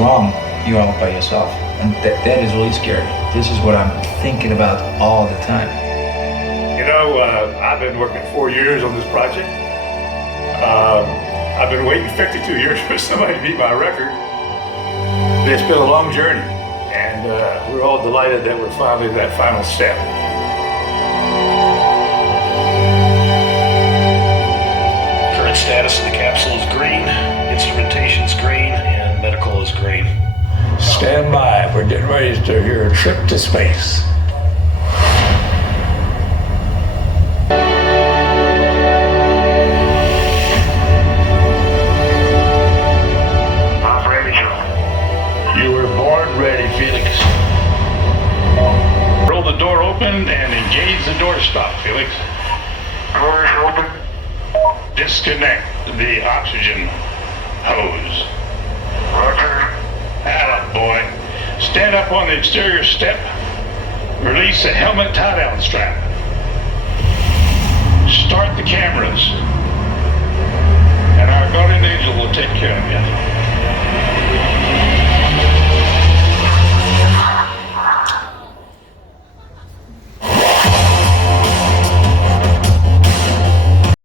wrong, you're all by yourself. And that is really scary. This is what I'm thinking about all the time. You know, I've been working 4 years on this project. I've been waiting 52 years for somebody to beat my record. It's been a long journey, and we're all delighted that we're finally at that final step. Current status of the capsule is green, instrumentation's green, and medical is green. Stand by, we're getting ready to hear a trip to space. You were born ready, Felix. Roll the door open and engage the doorstop, Felix. Doors open. Disconnect the oxygen hose. Roger. Boy. Stand up on the exterior step. Release the helmet tie-down strap. Start the cameras. And our guardian angel will take care of you.